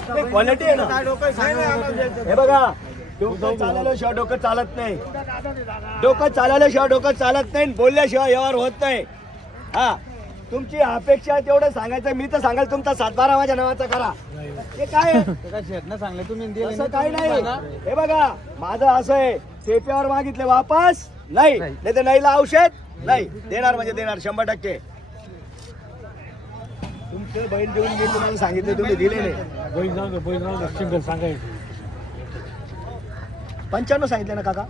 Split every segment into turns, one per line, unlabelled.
Quality आहे ना. हे बघा, डोकं चालवल्याशिवाय डोकं चालत नाही. डोकं चालवल्याशिवाय डोकं चालत नाही. बोलल्याशिवाय व्यवहार होत नाही. हा, तुमची अपेक्षा आहे तेवढं सांगायचं. मी तर सांगाल तुमचा 7-12 माझ्या नावाचा करा. हे काय
सांगले तुम्ही
असं काही नाही. हे बघा, माझं असं आहे, टेप्यावर मागितले वापस नाही, नाही तर नाहीला औषध नाही. देणार म्हणजे देणार 100%. तुमचं बैल देऊन मी तुम्हाला सांगितले, तुम्ही दिले नाही.
सिंगल सांगायचं
95 सांगितले ना काका.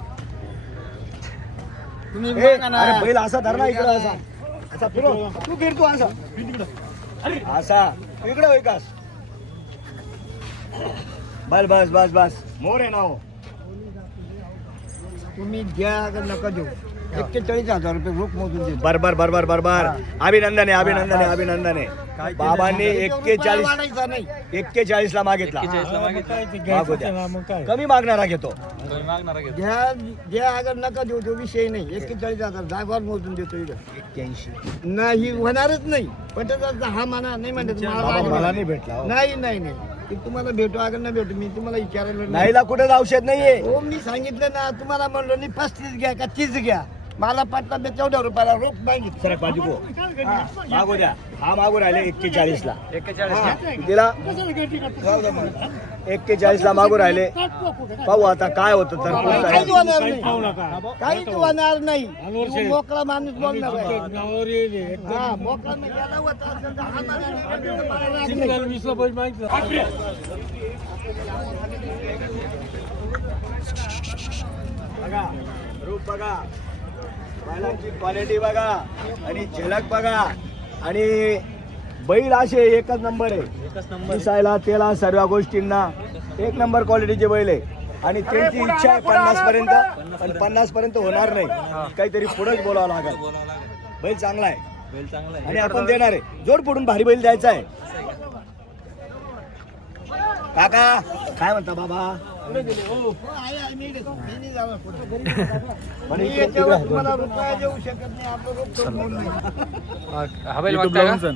तुम्ही
अरे बैल असा धरला इकडं, असा असा फिरव. तू फिरतो असा असा इकडे विकास. बस बस बस बस, मोर आहे ना हो.
तुम्ही द्या अगर नका देऊ. 41,000 रुपये रोख मोजून देतो.
बरोबर बरोबर बरोबर. अभिनंदन आहे, अभिनंदन आहे, अभिनंदन आहे. बाबांनी 41 ला मागितला. मागू द्या. कमी मागणारा घेतो.
द्या अगर नका देऊ तो विषय नाही. 41,000 जागवार मोजून देतो.
81
नाही होणारच नाही. पटत हा म्हणा नाही म्हणत
मला नाही भेटला.
नाही नाही नाही, ते तुम्हाला भेटू अगर ना भेटू. मी तुम्हाला विचारायला
नाहीला कुठेच औषध नाहीये.
हो, मी सांगितलं ना तुम्हाला. म्हणलो नाही 35 घ्या का 30 घ्या. मला पटला 14 रुपयाला रोख मागितलं.
सर बाजू गो मागू द्या. हा मागू राहिले 41 ला. तिला 41 ला मागू राहिले. पाहू आता काय होतं. तर
काहीच होणार नाही. काहीच होणार नाही. तू मोकळा माणूस बोलणार आहे. हा, मोकळा नाही गेला होता. हा
बघा, रूप बघा, बैलांची क्वालिटी बघा आणि झलक बघा. आणि बैल असे एकच नंबर आहे. दिसायला त्याला सर्व गोष्टींना एक नंबर क्वालिटीचे बैल आहे. आणि त्यांची इच्छा आहे 50 पर्यंत, पण 50 पर्यंत होणार नाही. काहीतरी पुढेच बोलावं लागेल. बैल चांगला आहे आणि आपण देणार आहे. जोड पडून भारी बैल द्यायचा आहे. काका काय म्हणता बाबा.
तुम्हाला रुपया देऊ शकत नाही. आपलं रोख ठेवून नाही.
हा बैल मागताय का?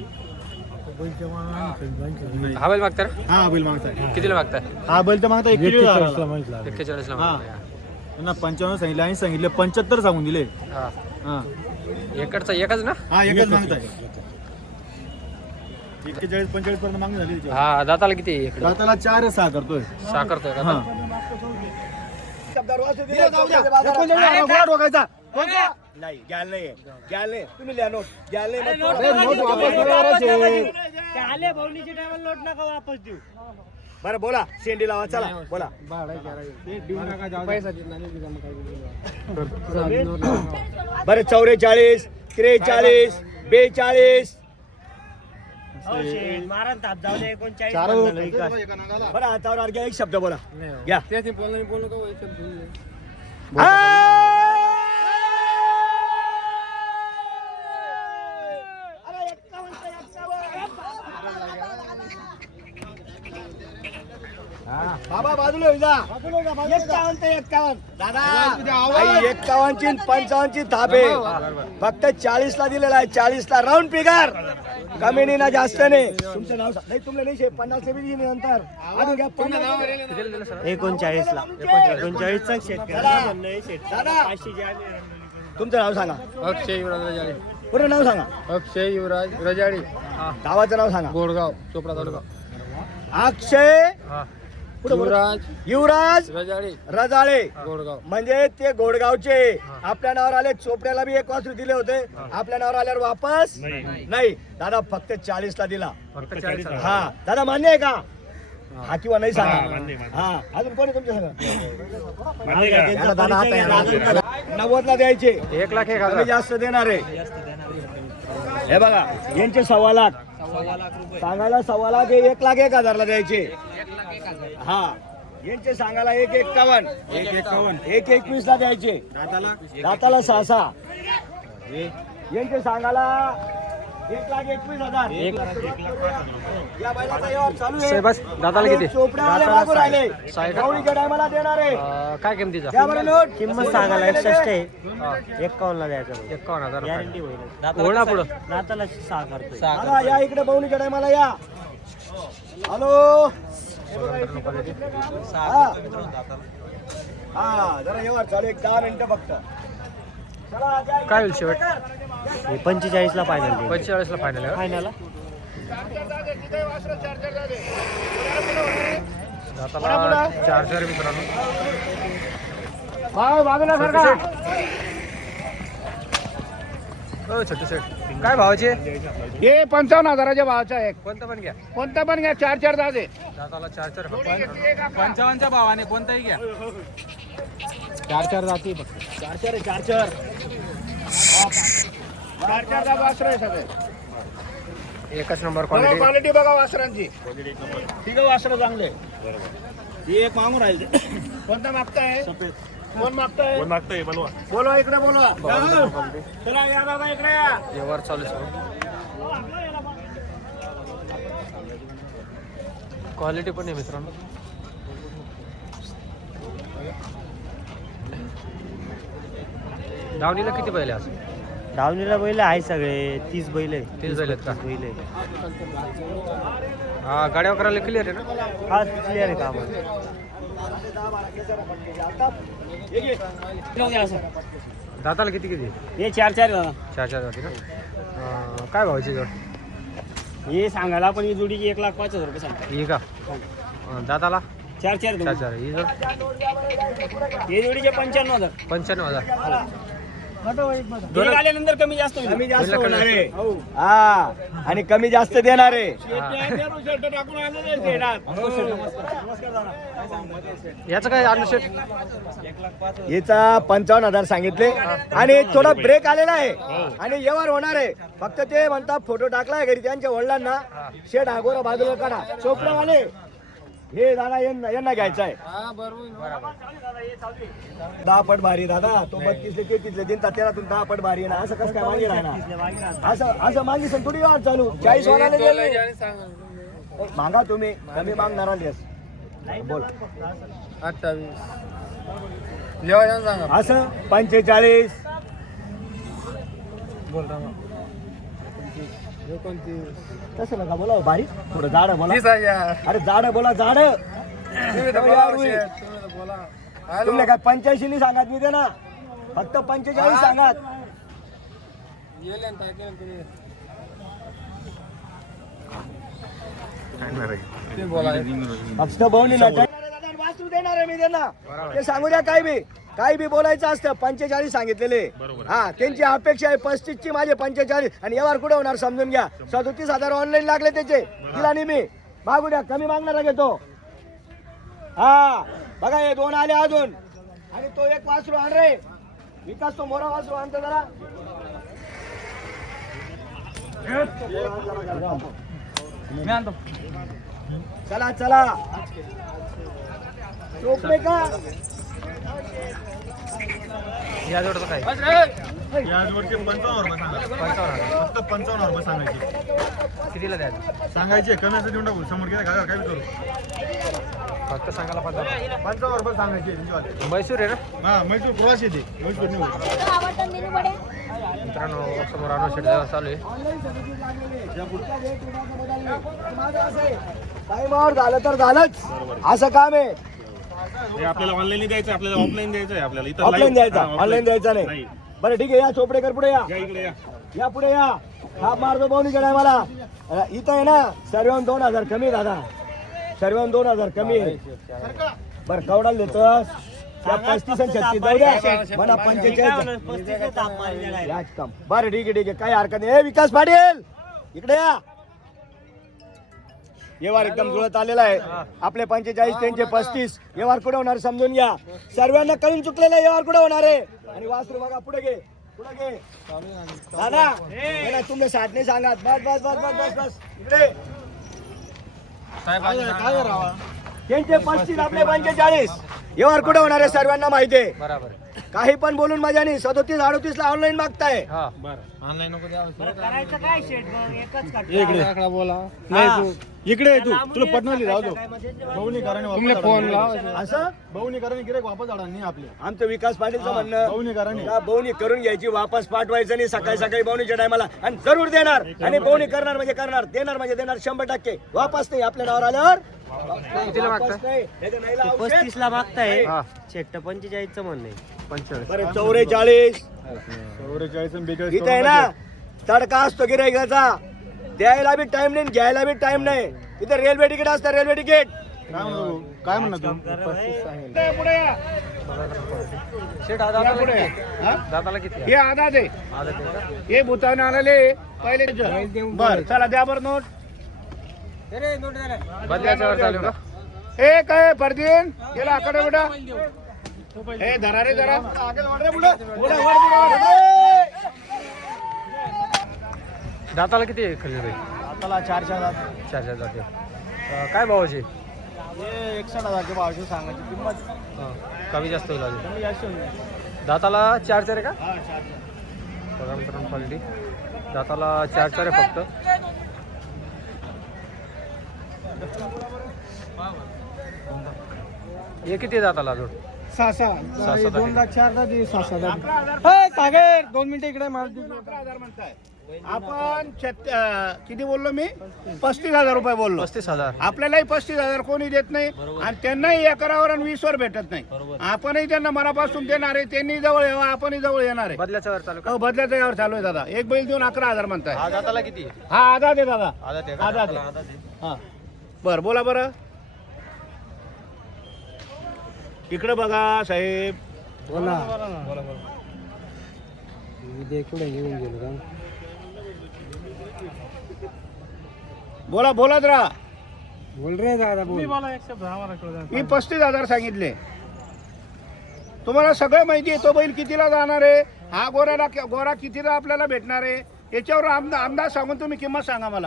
हा बैल मागताय?
हा बैल मागताय.
कितीला मागताय?
हा बैल तर मागता 41 ला.
41 ला
पुन्हा 55 सांगितले आणि सांगितले 75 सांगून दिले.
हा, इकडचा एकच ना?
हा एकच मागताय. 41-45 पर्यंत मागणी झाली.
हा, दाताला किती आहे इकडे?
दाताला 4-6 करतोय.
करतोय का?
नाही घ्याल नाही, घ्याल नाही. तुम्ही लिहा नोट. घ्याल नाही. बरं बोला, शेंडी लावा. चला बोला. बरं 44, 43, 42. बरं हातावर घ्या. एक शब्द बोला. घ्या. बाबा बाजूला होई जा. 51 ते 51 दादा. 51 ची 55 ची थापे. फक्त 40 ला दिलेला आहे. 40 ला राऊंड फिगर. कमी नाही ना जास्त नाही. तुमचं नाव नाही. तुमले नाही 50 ला बी नंतर अजून घ्या. 39 ला 39 चा शेतकरी दादा. तुमचं नाव सांगा.
अक्षय युवराज रजाडी.
पूर्ण नाव सांगा.
अक्षय युवराज रजाडी.
गावाचं नाव सांगा.
गोडगाव, चोपडा तालुका.
अक्षय युवराज
रजाडी
रजाळे.
गोडगाव.
म्हणजे ते गोडगावचे. आपल्या नावावर आले. चोपड्याला बी एक वासरू दिले होते. आपल्या नावावर आल्यावर वापस नाही. दादा फक्त 40 ला दिला.
फक्त 40 ला.
हा दादा मान्य आहे का? हा किंवा नाही सांगा. हा अजून कोणी तुमच्या सांगा. 90 ला द्यायचे.
1,01,000
जास्त देणार आहे. हे बघा यांचे 1.25 लाख सांगायला. 1.25 लाख 1,01,000 ला द्यायचे. हा यांचे सांगायला 1,51, 1,21 ला द्यायचे. दाताला 6-6. यांचे सांगायला 1,21,000. या बैलाचा व्यवहार चालू आहे.
बस दाताला किती?
चोपड्यावाले मागून राहिले. गवळीच्या टायमाला देणार आहे.
काय किमतीचा?
द्या बरं नोट.
किंमत सांगायला 61 आहे. 51 ला द्यायचं.
51,000
गॅरंटी होईल.
होणार पुढं.
दाताला 6 करतोय.
दादा या इकडे बवणीच्या टायमाला या. हॅलो हा जरा व्यवहार चालू 10 मिनिटं फक्त. चला, जा.
काय होईल शेवट?
45ला फायनल
45 ला फायनल आहे
फायनल
दाताला 4 मित्रांनो. हो छोटे सेट काय भावाचे?
हे 55,000च्या भावाचा आहे.
कोणतं पण घ्या.
कोणता पण घ्या, 4 दादे.
दाताला 4
55च्या भावाने कोणताही घ्या. 4 जाती फक्त. 4 दा वासर आहे सगळे.
एकच नंबर क्वालिटी.
क्वालिटी बघा वासरांची. ठीक आहे, वासर चांगले. ही एक मागून राहील. कोणता मागताय? कोण मागताय? बोलवा इकडे बोलवा. चला या दादा इकडे या.
व्यवहार चालू आहे. क्वालिटी पण आहे मित्रांनो. दावणीला किती बैल आहे आज?
धावणीला बैल आहे सगळे 30 बैल आहे.
30 बैल आहेत का?
बैल आहे.
हा गाड्या करायला क्लिअर आहे ना?
हा क्लिअर आहे काम.
दाताला किती
हे 4
4 जाती ना? काय भावाची जोड?
हे सांगायला आपण ही जोडीची 1,05,000 रुपये सांगतो.
ही का? दाताला
4
4 ही जोड
हे जोडीचे 95,000.
95,000.
दोन आल्यानंतर कमी जास्त होईल.
कमी जास्त होणार आहे. हा आणि कमी जास्त देणार आहे.
याचं काय अनुशेट?
हिचा 55,000 सांगितले आणि थोडा ब्रेक आलेला आहे आणि व्यवहार होणार आहे. फक्त ते म्हणतात फोटो टाकलाय घरी त्यांच्या वडिलांना. शेड आगोरा बाजूला काढा. चोपड्यावाले हे दादा यांना घ्यायचं आहे. 10 पट भारी दादा. तो 32 ते 33 दिन 13तून 10 पट भारी आहे ना. असं कसं काय मागे राहणार? असं मागे सण थोडी वाट चालू 40 वाला मागा तुम्ही कमी मागणार बोल.
28
असं 45 तसं नका बोला बारीक थोडं जाड बोला. अरे जाड बोला जाड. तुम्ही काय 85 नाही सांगत मी ते ना. फक्त 45 सांगत. फक्त बहुनी वास्तू देणार आहे मी त्यांना. ते सांगू द्या काही बी बोलायचं असतं. 45 सांगितलेले. हा त्यांची अपेक्षा आहे 35 ची. माझे 45 आणि व्यवहार कुठे होणार समजून घ्या. 37,000 ऑनलाईन लागले त्याचे. दिला नाही मी. मागू द्या कमी मागणार घेतो. हा बघा हे 2 आले अजून आणि तो एक वासरू आण रे विकास. तो मोरा वासरू आणतो जरा. चला चला झोपले का?
या जोडचं काय?
या जोडचे 55 रुपये सांगा.
55,000.
फक्त 55 रुपये सांगायचे.
कितीला द्यायचं?
सांगायचे कमी असं देऊन टाकू. समोर गेला काय करू.
फक्त सांगायला 55.
55 रुपये सांगायचे त्यांच्यावाले.
म्हैसूर आहे ना
हा मैसूर प्रवासी येते. मैसूर नाही होत.
मित्रांनो समोर आणून शेट चालू आहे.
टाइमावर झालं तर झालंच. असं काम आहे.
हे आपल्याला ऑनलाईन द्यायचं, आपल्याला ऑफलाईन द्यायचं आहे. आपल्याला इथं
ऑफलाईन
live.
द्यायचा
हा,
ऑनलाईन द्यायचा नाही. बरं ठीक आहे या चोपडेकर पुढे या.
या इकडे या.
या पुढे या. हा मारतो पाहुणी कडे मला. इथं आहे ना सर्वांना 2,000 कमी आहे दादा. सर्वांना 2,000 कमी आहे. बरं कवडाला देतोस. त्या 35 आणि 36 जाऊ द्या. मला 45 याच काम. बरं ठीक आहे काही हरकत नाही. विकास पाटील इकडे या. व्यवहार एकदम जुळत आलेला आहे. आपले 45 त्यांचे 35. व्यवहार कुठे होणार समजून घ्या. सर्वांना कळून चुकलेला व्यवहार कुठे होणार आहे. आणि वासरू बघा पुढे घे पुढे घे दादा. तुमने 60 नाही सांगत. बस बस बस बस बस बस इकडे.
काय करावा?
त्यांचे 35 आपले 45. व्यवहार कुठे होणार आहे सर्वांना माहिती आहे.
बरोबर.
काही पण बोलून मजा नाही. 37-38 ला ऑनलाईन मागताय.
हा
ऑनलाईन नको द्या.
करायचं काय शेट एकच
इकडे बोला. नाही तू इकडे तू तुला पटनाली राहतो. बहुनी कराने फोन लाव.
असं
बहुनी कराने गिरेक वापस आडा नाही आपले.
आमचं विकास पाटीलचं म्हणणं
बहुनी कराने
का बहुनी करून घ्यायची वापस पाठवायचं नाही. सकाळी सकाळी बहुनीच्या टायमाला आणि जरूर देणार. आणि बहुनी करणार म्हणजे करणार. देणार म्हणजे देणार 100%. वापस नाही आपल्या नावावर आल्यावर
कितीला मागताय?
35 ला मागताय.
हा
शेट्ट 45चं म्हणणं आहे.
45.
बरं 44
44 आणि 42
इथं आहे ना तडका असतो गिरायकाचा, द्यायला बी टाइम नाही घ्यायला बी टाइम नाही. इथं रेल्वे तिकीट असतं, रेल्वे तिकीट.
काय म्हणणार तू?
पुढे या.
शेट
या
दाताला
पुढे
किती?
हा?
दाताला किती?
हे आधा दे.
आदत आहे का?
हे भूतावने आलेले पहिले बर चला द्या बरं नोट.
बदल्याच्यावर चालू का?
हे काय परदीन गेला आकडे बेटा. हे धरा रे जरा.
दाताला किती आहे खल्ली बाई?
आताला 4 दात.
4 जाते. काय भावाची?
हे 61,000 भावाची सांगायची किंमत.
कमी जास्त होईल अजून.
कमी जास्त होईल.
दाताला 4 आहे का?
हा 4.
बघा मित्रांनो क्वालिटी. दाताला 4 आहे फक्त. हे किती आहे दाताला अजून?
6
दोन दात,
4 दात 6
11,000
2 मिनिटं इकडे मार.
म्हणताय. आपण किती बोललो मी? 35,000 रुपये बोललो.
35,000.
आपल्यालाही 35,000 कोणी देत नाही आणि त्यांनाही एकरावर आणि 20वर भेटत नाही. आपणही त्यांना मनापासून देणार आहे, त्यांनी जवळ यावं, आपणही जवळ येणार आहे.
बदल्याच्यावर चालू का?
हो, बदल्याचा यावर चालू आहे दादा. एक बैल देऊन 11,000 म्हणताय.
हा दाताला किती?
हा आधा दे दादा.
आदत आहे का?
आदत आहे.
आदत आहे.
हा बरं बोला बरं. इकडे बघा साहेब.
बोला.
बोला बोलत राहा.
बोल रे दादा बोल.
मी 35,000 सांगितले. तुम्हाला सगळं माहिती आहे तो बैल कितीला जाणार आहे, हा गोरा कितीला आपल्याला भेटणार आहे, याच्यावर अंदाज सांगून तुम्ही किंमत सांगा मला.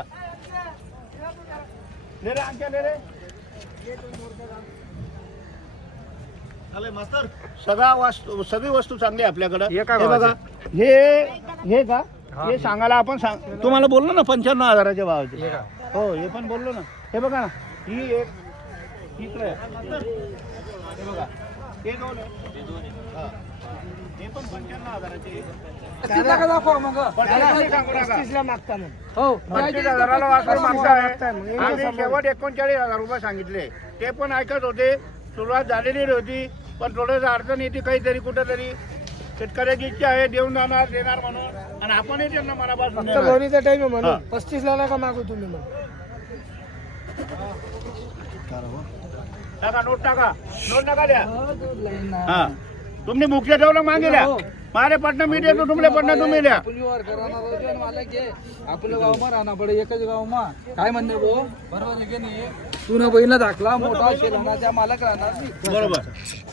ले रे, आणखी ले रे. सगळी वस्तू चांगली आहे आपल्याकडं.
हे काय
हे बघा, हे का हे सांगायला आपण तुम्हाला बोललो ना 95,000च्या भावाचे.
हे का?
हो हे पण बोललो ना. हे बघा ना, ही एक इकडे आहे. हे बघा हे दोन आहे. हा. हे पण 95,000चे.
हो.
35,000ला वासरू मागताय. आम्ही शेवट 39,000 रुपये सांगितले. ते पण ऐकत होते, सुरुवात झालेली होती, पण थोडंसं अडचण येते काहीतरी कुठेतरी. शेतकऱ्याची इच्छा आहे देऊन देणार म्हणून, आणि आपणही त्यांना मनापासून देणार.
लोणीचा टाइम आहे म्हणून
हा.
35 ला नका मागू तुम्ही मग.
टाका नोट, टाका नोट, नका द्या. हा तुमने मुख्य ठेवलं मागे द्या. मारे पटना मी देतो, तुमले पटना तुम्ही द्या.
आपलं गावमा राहणार पडे एकच गावमा काय म्हणणे गो बरोबर की नाही. तुला बहिणा दाखला मोठा शेलानाच्या मालक राहणार.
बरोबर.